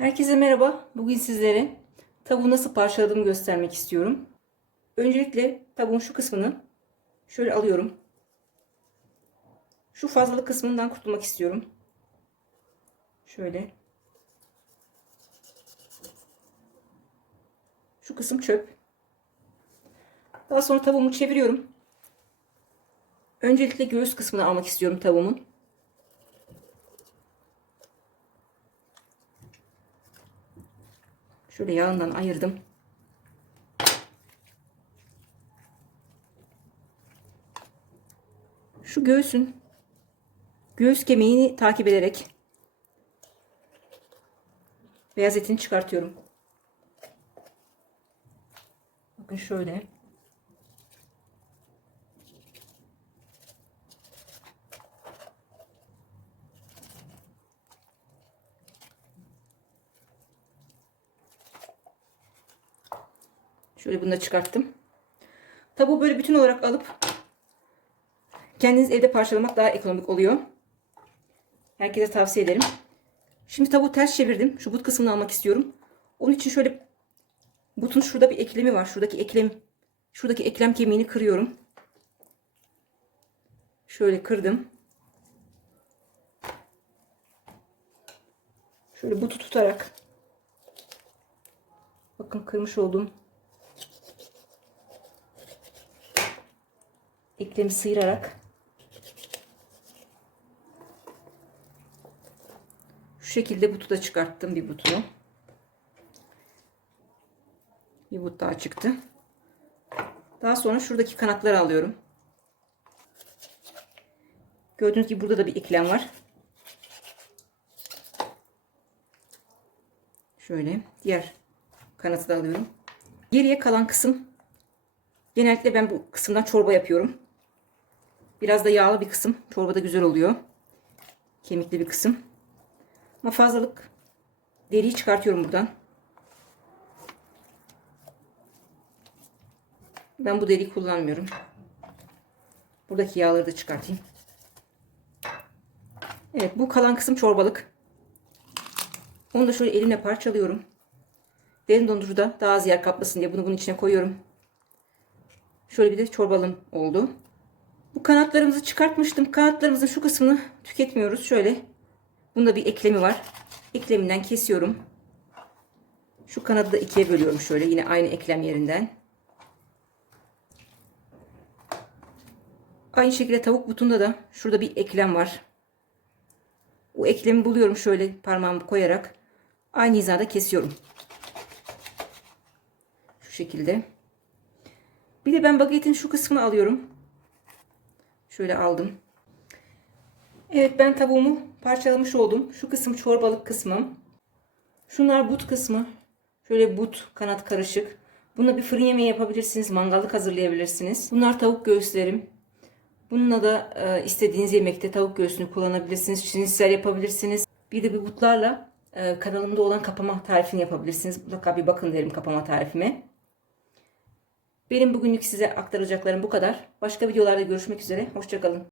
Herkese merhaba. Bugün sizlere tavuğu nasıl parçaladığımı göstermek istiyorum. Öncelikle tavuğun şu kısmını şöyle alıyorum. Şu fazlalık kısmından kurtulmak istiyorum. Şöyle. Şu kısım çöp. Daha sonra tavuğumu çeviriyorum. Öncelikle göğüs kısmını almak istiyorum tavuğumun. Şöyle yağından ayırdım. Şu göğsün göğüs kemiğini takip ederek beyaz etini çıkartıyorum. Bakın şöyle. Şöyle bunu da çıkarttım. Tavuğu böyle bütün olarak alıp kendiniz evde parçalamak daha ekonomik oluyor. Herkese tavsiye ederim. Şimdi tavuğu ters çevirdim. Şu but kısmını almak istiyorum. Onun için şöyle butun şurada bir eklemi var. Şuradaki eklem şuradaki eklem kemiğini kırıyorum. Şöyle kırdım. Şöyle butu tutarak bakın kırmış olduğum eklemi sıyırarak şu şekilde butu da çıkarttım bir butunu. Bir but daha çıktı. Daha sonra şuradaki kanatları alıyorum. Gördüğünüz gibi burada da bir eklem var. Şöyle diğer kanatı da alıyorum. Geriye kalan kısım genellikle ben bu kısımdan çorba yapıyorum. Biraz da yağlı bir kısım. Çorba da güzel oluyor. Kemikli bir kısım. Ama fazlalık deriyi çıkartıyorum buradan. Ben bu deriyi kullanmıyorum. Buradaki yağları da çıkartayım. Evet bu kalan kısım çorbalık. Onu da şöyle elimle parçalıyorum. Derin dondurucu da daha az yer kaplasın diye bunu bunun içine koyuyorum. Şöyle bir de çorbalım oldu. Bu kanatlarımızı çıkartmıştım. Kanatlarımızın şu kısmını tüketmiyoruz. Şöyle. Bunda bir eklemi var. Ekleminden kesiyorum. Şu kanadı da ikiye bölüyorum şöyle. Yine aynı eklem yerinden. Aynı şekilde tavuk butunda da şurada bir eklem var. O eklemi buluyorum şöyle parmağımı koyarak. Aynı hizada kesiyorum. Şu şekilde. Bir de ben bagetin şu kısmını alıyorum. Şöyle aldım. Evet ben tavuğumu parçalamış oldum. Şu kısım çorbalık kısmım. Şunlar but kısmı. Şöyle but kanat karışık. Bununla bir fırın yemeği yapabilirsiniz. Mangallık hazırlayabilirsiniz. Bunlar tavuk göğüslerim. Bununla da e, istediğiniz yemekte tavuk göğsünü kullanabilirsiniz. Şinisler yapabilirsiniz. Bir de bir butlarla e, kanalımda olan kapama tarifini yapabilirsiniz. Mutlaka bir bakın derim kapama tarifime. Benim bugünlük size aktaracaklarım bu kadar. Başka videolarda görüşmek üzere. Hoşçakalın.